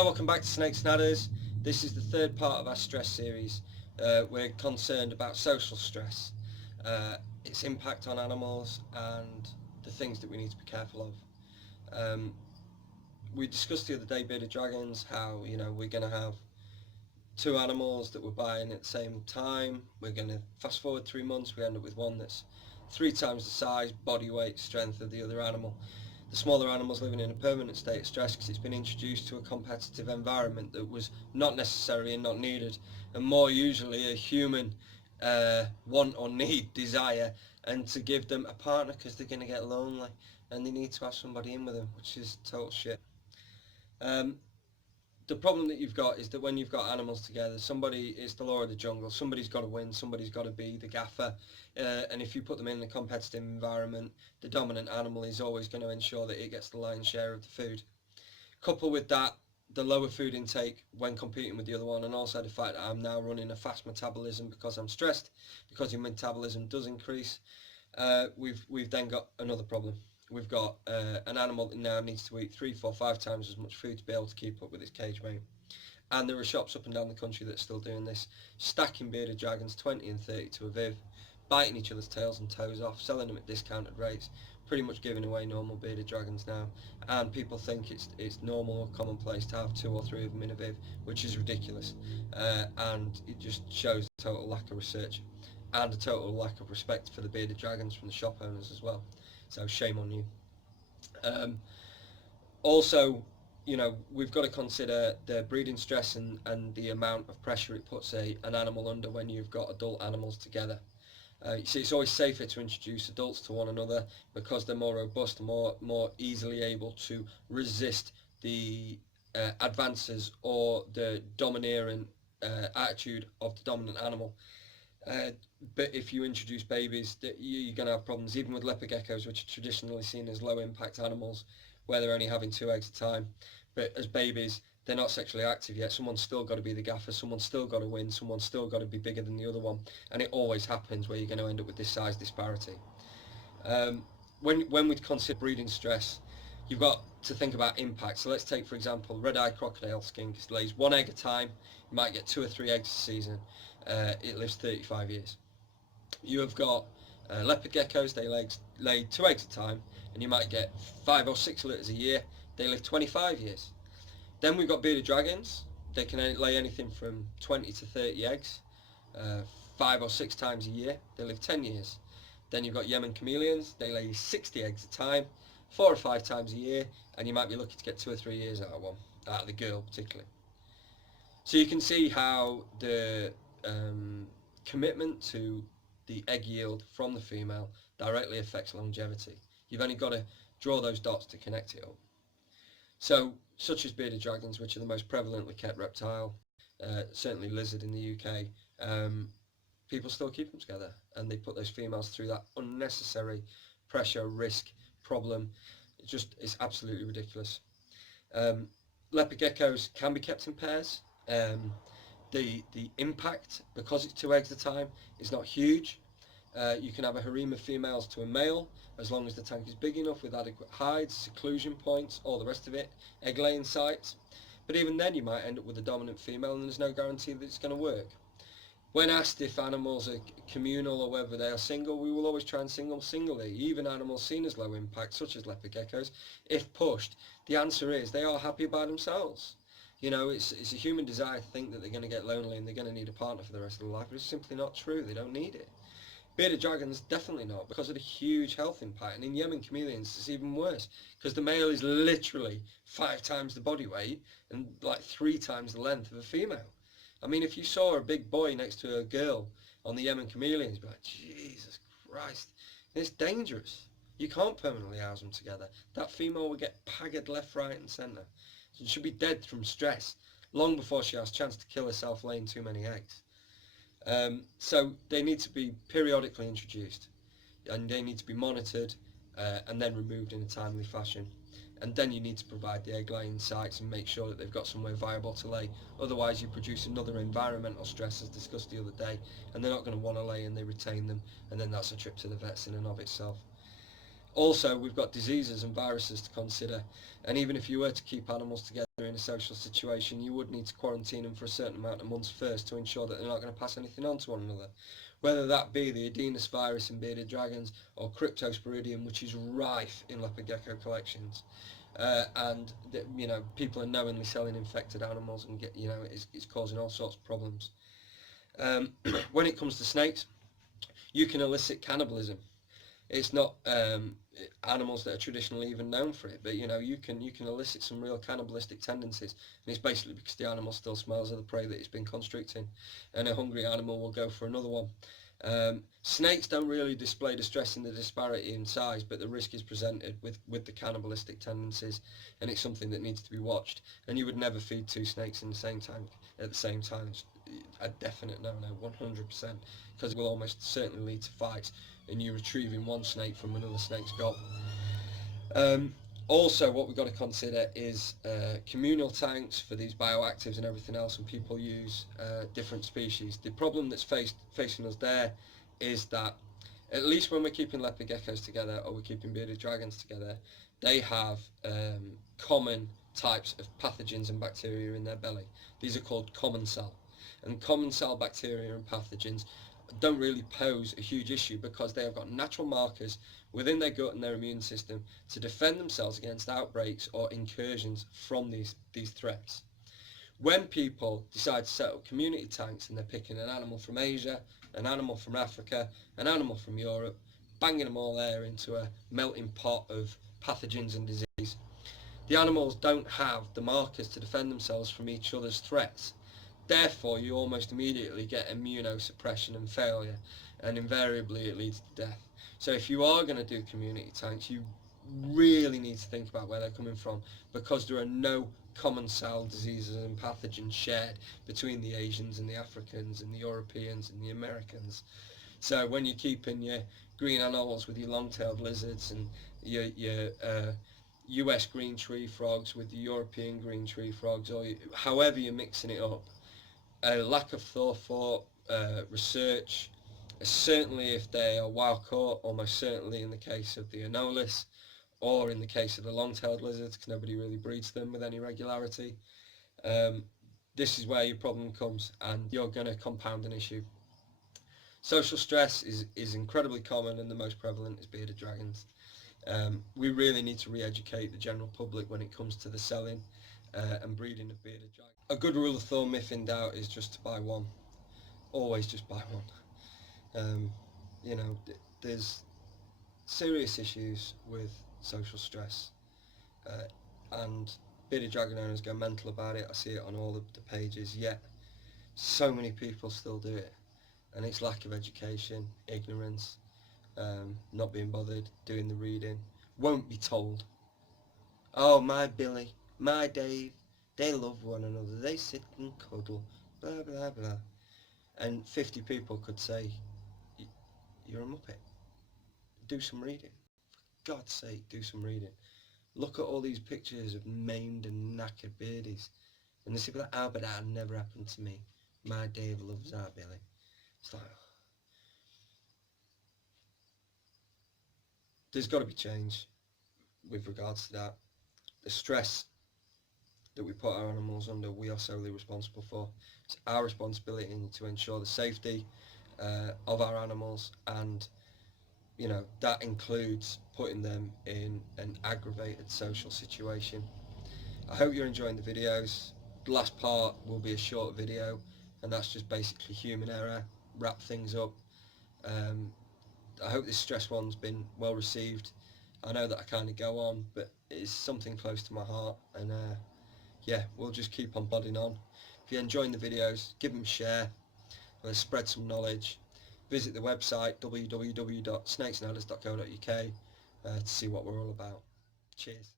Hi, welcome back to Snakes and Adders. This is the third part of our stress series. We're concerned about social stress, its impact on animals and the things that we need to be careful of. We discussed the other day bearded dragons, how we're going to have two animals that we're buying at the same time. We're going to fast forward 3 months, we end up with one that's 3 times the size, body weight, strength of the other animal. The smaller animal's living in a permanent state of stress because it's been introduced to a competitive environment that was not necessary and not needed, and more usually a human want or need, desire, and to give them a partner because they're going to get lonely and they need to have somebody in with them, which is total shit. The problem that you've got is that when you've got animals together, it's the law of the jungle, somebody's got to win, somebody's got to be the gaffer, and if you put them in a competitive environment, the dominant animal is always going to ensure that it gets the lion's share of the food. Couple with that, the lower food intake when competing with the other one, and also the fact that I'm now running a fast metabolism because I'm stressed, because your metabolism does increase, we've then got another problem. We've got an animal that now needs to eat 3, 4, 5 times as much food to be able to keep up with its cage mate. And there are shops up and down the country that are still doing this, stacking bearded dragons 20 and 30 to a viv, biting each other's tails and toes off, selling them at discounted rates, pretty much giving away normal bearded dragons now. And people think it's normal or commonplace to have 2 or 3 of them in a viv, which is ridiculous. And it just shows a total lack of research and a total lack of respect for the bearded dragons from the shop owners as well. So shame on you. Also, we've got to consider the breeding stress and the amount of pressure it puts an animal under when you've got adult animals together. You see, it's always safer to introduce adults to one another because they're more robust, more easily able to resist the advances or the domineering attitude of the dominant animal. But if you introduce babies, you're going to have problems, even with leopard geckos, which are traditionally seen as low impact animals, where they're only having 2 eggs at a time. But as babies, they're not sexually active yet. Someone's still got to be the gaffer, someone's still got to win, someone's still got to be bigger than the other one. And it always happens where you're going to end up with this size disparity. When we consider breeding stress, you've got to think about impact. So let's take, for example, red-eyed crocodile skink. It lays 1 egg a time. You might get 2 or 3 eggs a season. It lives 35 years. You have got leopard geckos. They lay 2 eggs a time, and you might get 5 or 6 litters a year. They live 25 years. Then we've got bearded dragons. They can lay anything from 20 to 30 eggs, 5 or 6 times a year. They live 10 years. Then you've got Yemen chameleons. They lay 60 eggs a time, 4 or 5 times a year, and you might be lucky to get 2 or 3 years out of the girl particularly. So you can see how the commitment to the egg yield from the female directly affects longevity. You've only got to draw those dots to connect it up. So, such as bearded dragons, which are the most prevalently kept reptile, certainly lizard in the UK, people still keep them together, and they put those females through that unnecessary pressure, risk, problem. It's absolutely ridiculous. Leopard geckos can be kept in pairs. The impact, because it's 2 eggs at a time, is not huge. You can have a harem of females to a male as long as the tank is big enough with adequate hides, seclusion points, all the rest of it, egg laying sites. But even then you might end up with a dominant female and there's no guarantee that it's going to work. When asked if animals are communal or whether they are single, we will always try and single singly. Even animals seen as low impact, such as leopard geckos, if pushed, the answer is they are happy by themselves. It's a human desire to think that they're going to get lonely and they're going to need a partner for the rest of their life, but it's simply not true. They don't need it. Bearded dragons, definitely not, because of the huge health impact. And in Yemen chameleons, it's even worse, because the male is literally 5 times the body weight and like 3 times the length of a female. I mean, if you saw a big boy next to a girl on the Yemen chameleons, you'd be like, Jesus Christ, it's dangerous. You can't permanently house them together. That female will get paggered left, right and centre. She should be dead from stress long before she has a chance to kill herself laying too many eggs. So they need to be periodically introduced, and they need to be monitored and then removed in a timely fashion. And then you need to provide the egg laying sites and make sure that they've got somewhere viable to lay. Otherwise you produce another environmental stress, as discussed the other day, and they're not going to want to lay and they retain them, and then that's a trip to the vets in and of itself. Also, we've got diseases and viruses to consider, and even if you were to keep animals together in a social situation, you would need to quarantine them for a certain amount of months first to ensure that they're not going to pass anything on to one another. Whether that be the Adenos virus in bearded dragons or Cryptosporidium, which is rife in leopard gecko collections. And people are knowingly selling infected animals, and it's causing all sorts of problems. When it comes to snakes, you can elicit cannibalism. It's not animals that are traditionally even known for it, but you can elicit some real cannibalistic tendencies, and it's basically because the animal still smells of the prey that it's been constricting, and a hungry animal will go for another one. Snakes don't really display distress in the disparity in size, but the risk is presented with the cannibalistic tendencies, and it's something that needs to be watched. And you would never feed two snakes in the same tank at the same time. It's a definite no, 100%, because it will almost certainly lead to fights, and you retrieving one snake from another snake's gob. Also, what we've got to consider is communal tanks for these bioactives and everything else, and people use different species. The problem that's facing us there is that, at least when we're keeping leopard geckos together or we're keeping bearded dragons together, they have common types of pathogens and bacteria in their belly. These are called commensal, and commensal bacteria and pathogens don't really pose a huge issue because they have got natural markers within their gut and their immune system to defend themselves against outbreaks or incursions from these threats. When people decide to set up community tanks and they're picking an animal from Asia, an animal from Africa, an animal from Europe, banging them all there into a melting pot of pathogens and disease, the animals don't have the markers to defend themselves from each other's threats. Therefore, you almost immediately get immunosuppression and failure, and invariably it leads to death. So if you are going to do community tanks, you really need to think about where they're coming from, because there are no commensal diseases and pathogens shared between the Asians and the Africans and the Europeans and the Americans. So when you're keeping your green anoles with your long-tailed lizards and your US green tree frogs with the European green tree frogs, or however you're mixing it up, a lack of thought, research, certainly if they are wild caught, almost certainly in the case of the anolis, or in the case of the long-tailed lizards, because nobody really breeds them with any regularity. This is where your problem comes, and you're going to compound an issue. Social stress is incredibly common, and the most prevalent is bearded dragons. We really need to re-educate the general public when it comes to the selling and breeding of bearded dragons. A good rule of thumb, if in doubt, is just to buy one. Always just buy one. There's serious issues with social stress, and bearded dragon owners go mental about it. I see it on all the pages, yet so many people still do it, and it's lack of education, ignorance, not being bothered, doing the reading, won't be told. Oh, my Billy, my Dave, they love one another, they sit and cuddle, blah blah blah. And 50 people could say, you're a muppet. Do some reading. For God's sake, do some reading. Look at all these pictures of maimed and knackered beardies, and they say, oh, but that never happened to me. My Dave loves our Billy. It's like, there's got to be change with regards to that. The stress that we put our animals under, we are solely responsible for. It's our responsibility to ensure the safety of our animals, and that includes putting them in an aggravated social situation. I hope you're enjoying the videos. The last part will be a short video, and that's just basically human error, wrap things up. I hope this stress one's been well received. I know that I kind of go on, but it's something close to my heart, and yeah, we'll just keep on plodding on. If you're enjoying the videos, give them a share. Let's spread some knowledge. Visit the website www.snakesandadders.co.uk to see what we're all about. Cheers.